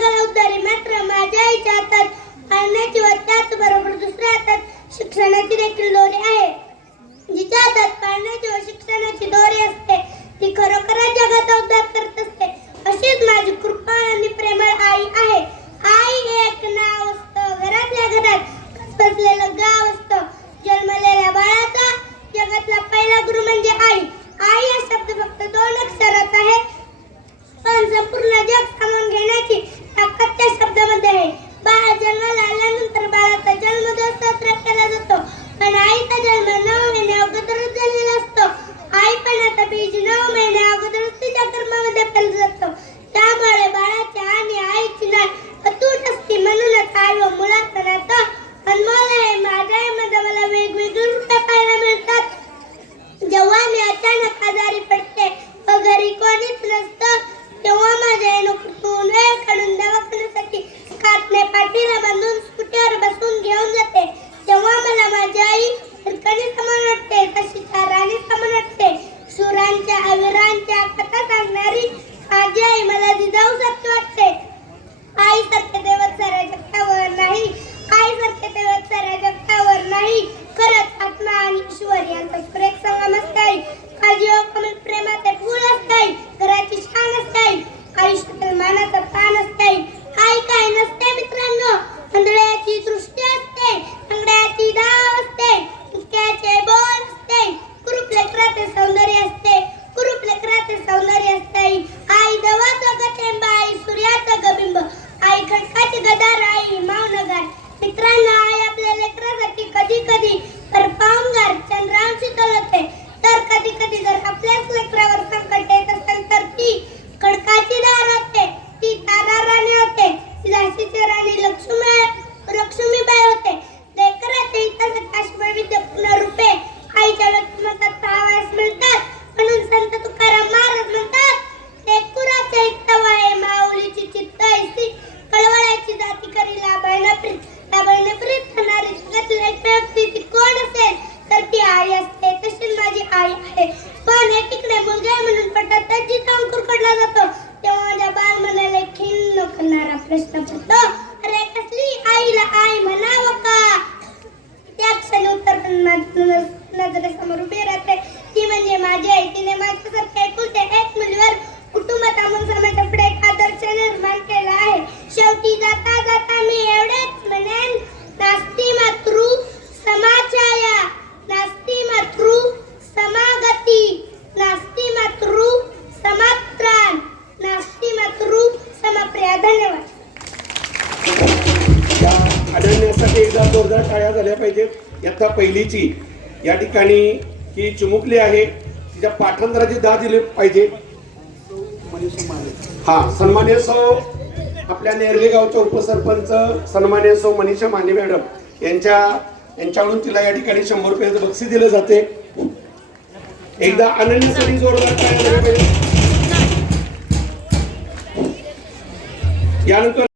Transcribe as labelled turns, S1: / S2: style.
S1: ती मात्र माझ्या आईच्या हातात पाळण्याची व त्याचबरोबर दुसऱ्या हातात शिक्षणाची देखील दोरी आहे. जिच्या हातात पाळण्याची व शिक्षणाची दोरी असते ती खरोखरच जगाचा उद्धार करत असते. अशीच माझी कृपा आणि प्रेमळ आई आहे. आई एक नाव असतं घरातल्या घरात बसलेलं गाव असतं. जन्मलेल्या बाळाचा जगातला पहिला गुरु म्हणजे आई. आई हा शब्द फक्त दोन अक्षरात आहे पण संपूर्ण जग ताकद शब्दामध्ये. आहे बाळा जन्माला आल्यानंतर बाळाचा जन्मदिवस साजरा केला जातो. पण आईचा जन्म नऊ महिने अगोदरच झालेला असतो. आई पण आता बीज नऊ महिने अगोदरच तिच्या कर्मामध्ये पेरलं जातो. त्यामुळे बाळाच्या आणि आईची नाळ अतूट असते म्हणूनच आई व मुलाचं नातं अनमोल आहे माझ्या आईमध्ये मला वेगवेगळे रूपे पाहायला मिळतात. जेव्हा मी अचानक तशीच आहे. पण एकीकडे मुलगा आहे म्हणून पडतात त्याची अंकुर कडला जातो. तेव्हा माझ्या बाल मनाला खिन्न करणारा प्रश्न पडतो. अरे कसली आईला आई म्हणावं का? त्या क्षणी उत्तर नजरेसमोर उभी राहते. ती म्हणजे माझी आई. तिने माझ्यासारख्या एकुलते एक मुलीवर कुटुंबात आमून समाजापुढे एक आदर्श निर्माण केला आहे. शेवटी जाता जाता
S2: एकदा जोरदार टाळ्या झाल्या पाहिजेत यथा पहिलीची. या ठिकाणी ही चिमुकली आहे. तिच्या पाठांतराची दा दिली पाहिजे. हा सन्मान्य सौ आपल्या नेरले गावच्या उपसरपंच सन्मान्य सौ मनीषा माने मॅडम यांच्या यांच्याकडून तिला या ठिकाणी शंभर रुपयाचं बक्षीस दिलं जाते. एकदा अनन्यासाठी जोरदार टाळ्या झाल्या पाहिजे. यानंतर